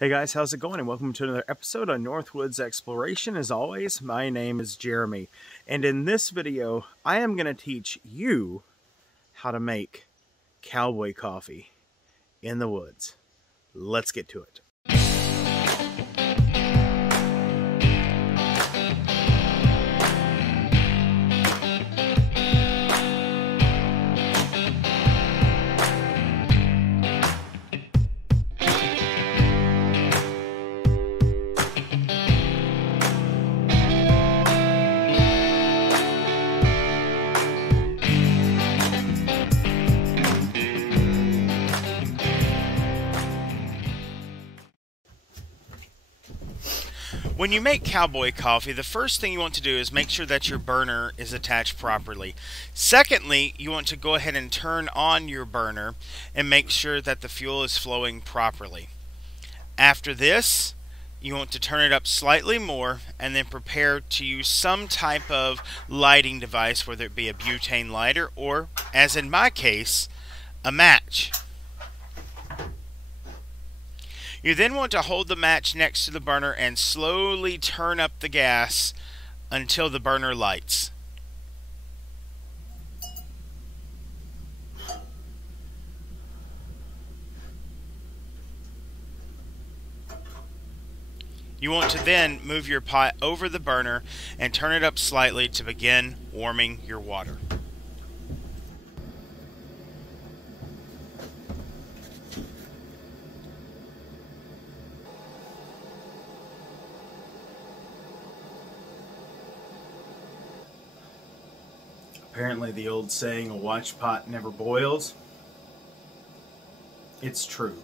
Hey guys, how's it going? And welcome to another episode on Northwoods Exploration. As always, my name is Jeremy. And in this video, I am going to teach you how to make cowboy coffee in the woods. Let's get to it. When you make cowboy coffee, the first thing you want to do is make sure that your burner is attached properly. Secondly, you want to go ahead and turn on your burner and make sure that the fuel is flowing properly. After this, you want to turn it up slightly more and then prepare to use some type of lighting device, whether it be a butane lighter or, as in my case, a match. You then want to hold the match next to the burner and slowly turn up the gas until the burner lights. You want to then move your pot over the burner and turn it up slightly to begin warming your water. Apparently the old saying, a watch pot never boils. It's true.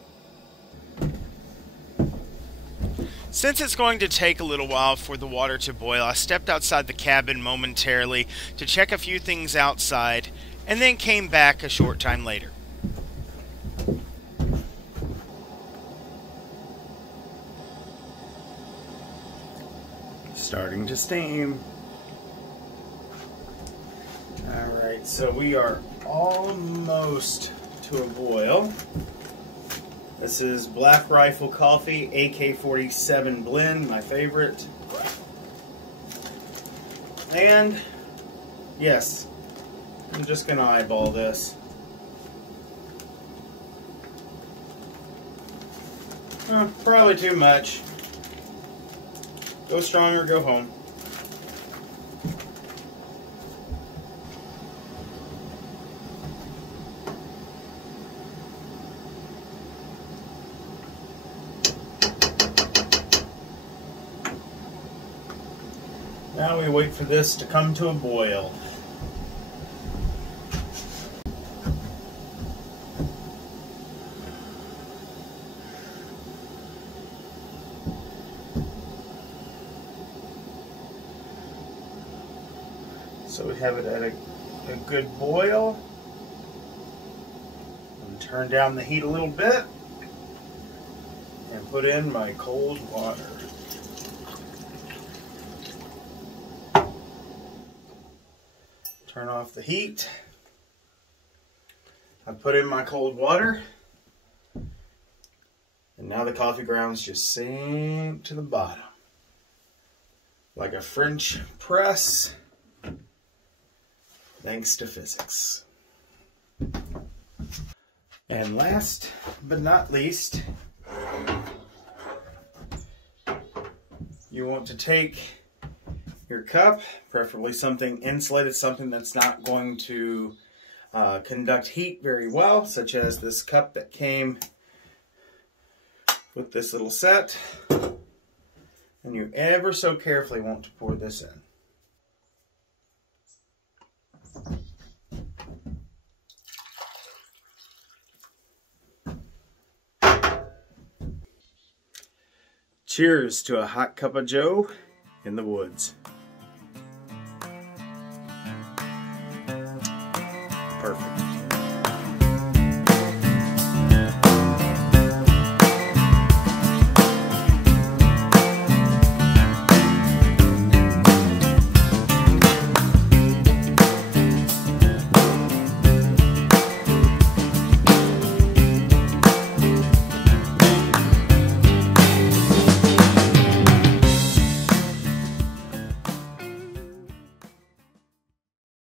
Since it's going to take a little while for the water to boil, I stepped outside the cabin momentarily to check a few things outside and then came back a short time later. Starting to steam. Alright, so we are almost to a boil. This is Black Rifle Coffee AK-47 blend, my favorite. And, yes, I'm just going to eyeball this. Probably too much. Go strong or go home. Now we wait for this to come to a boil. So we have it at a good boil. And turn down the heat a little bit and put in my cold water. Turn off the heat. I put in my cold water. And now the coffee grounds just sink to the bottom. Like a French press. Thanks to physics. And last but not least, you want to take your cup, preferably something insulated, something that's not going to conduct heat very well, such as this cup that came with this little set. And you ever so carefully want to pour this in. Cheers to a hot cup of joe in the woods.